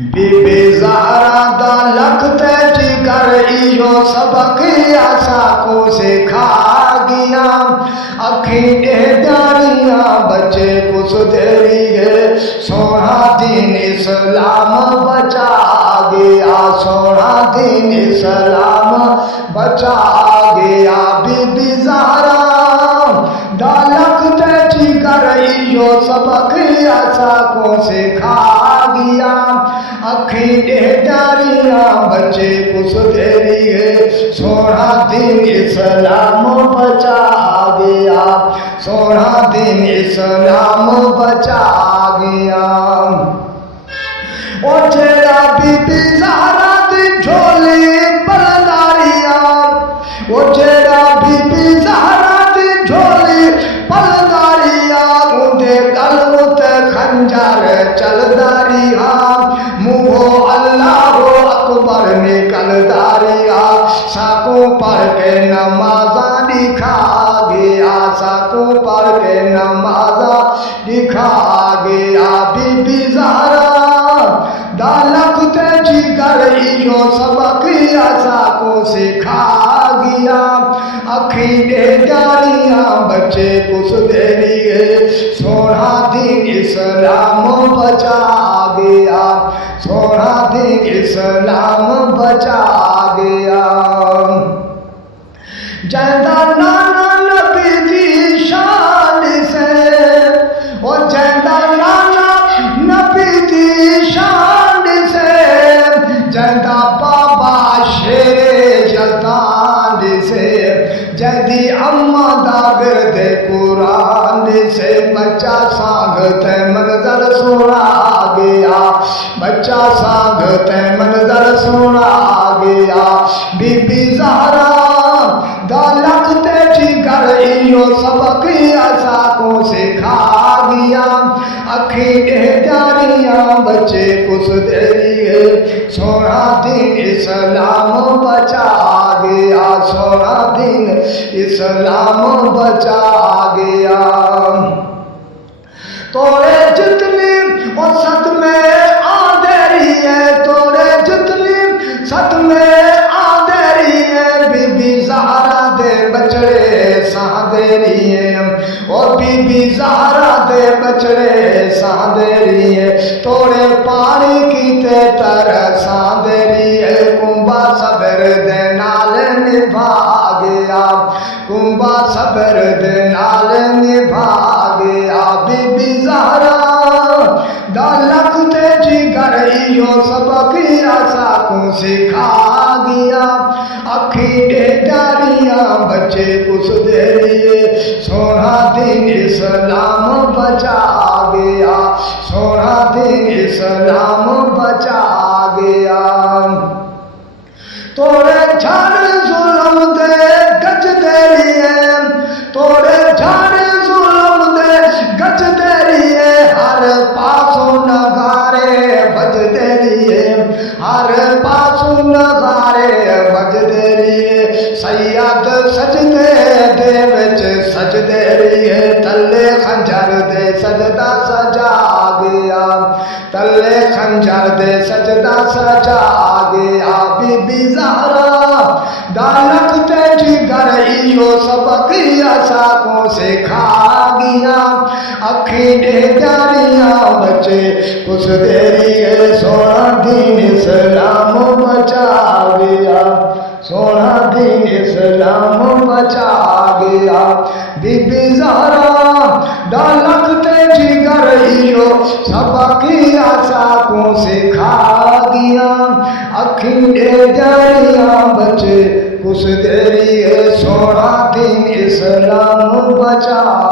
be be Zahra دا لکھتے جگر ایو سبق آسا کو سکھا گیا اکھیں ڈیڈاریاں بچے کس دیری ہے سونا دین اسلام بچا گیا سونا دین اسلام بچا گیا بی بی زہرا دا لکھتے جگر ایو سبق آسا کو سکھا گیا اکھیں ڈیڈاریاں بچے کس دیری ہے سونا دین اسلام بچا گیا سونا دین اسلام بچا گیا او جیڑا بی بی زہرا دی جھولی پلداریاں او جیڑا بی بی زہرا دی جھولی پلداریاں اندے گل تے خنجر چلداریاں منہو اللہ اکبر نکلداریاں ساکوں پڑھ کے نمازاں دکھا گیا ساکوں پڑھ کے نمازاں دکھا گیا بی بی زہرا دا لکھتے جگر ایو سبق آسا کو سکھا گیا اکھیں ڈیڈاریاں بچے کس دیری ہے سونا دین اسلام بچا گیا سونا دین اسلام بچا گیا جیندہ نانا نبی دی شان سے او جیندہ نانا نبی دی شان سے جیندہ بابا شیر یزدان سے جیدی اما دا ورد قرآن سے بچہ سانگتے منظر سونا گیا بچہ سانگتے منظر سونا گیا بی بی زہرا دا لکھتے جگر ایو سبق آسا کو سکھا گیا اکھیں ڈیڈاریاں بچے کس دیری ہے سونا دین اسلام بچا گیا سونا دین اسلام بچا گیا توڑے جتنی وسط میں آدھیری ہے توڑے جتنی ست میں آدھیری ہے بی بی زہرا دے بچڑے ساندیری ہے اور بی بی زہرا دے بچڑے ساندیری ہے توڑے پانی کیتے ترساں دیری ہے کنبا صبر دے نال نبھا گیا کنبا صبر دے نال نبھا گیا بی بی زہرا دا لکھتے جگر ایو سبق آسا کو سکھا گیا اکھیں ڈیڈاریاں بچے کس دیری ہے سونا دین اسلام بچا گیا سونا دین اسلام بچا گیا توڑے جھاڑ ظلم دے گج دیری ہے توڑے جھاڑ ظلم دے گج دیری ہے ہر پاسوں نگارے بج دیری ہے ہر پاسوں نگارے بج دیری ہے سید سجدے دے وچ سجدے رہی ہے تلے خنجر دے سجدہ سجا گیا تلے خنجر دے سجدہ سجا گیا بی بی زہرا دا لکھتے جگر ایو سبق آسا کو سکھا گیا اکھیں ڈیڈاریاں بچے کس دیری ہے سونا دین اسلام بچا گیا سونا دین اسلام بچا گیا بی بی زہرا دا لکھتے جگر ایو سبق آسا کو سکھا گیا اکھیں ڈیڈاریاں بچے کس دیری ہے سونا دین اسلام بچا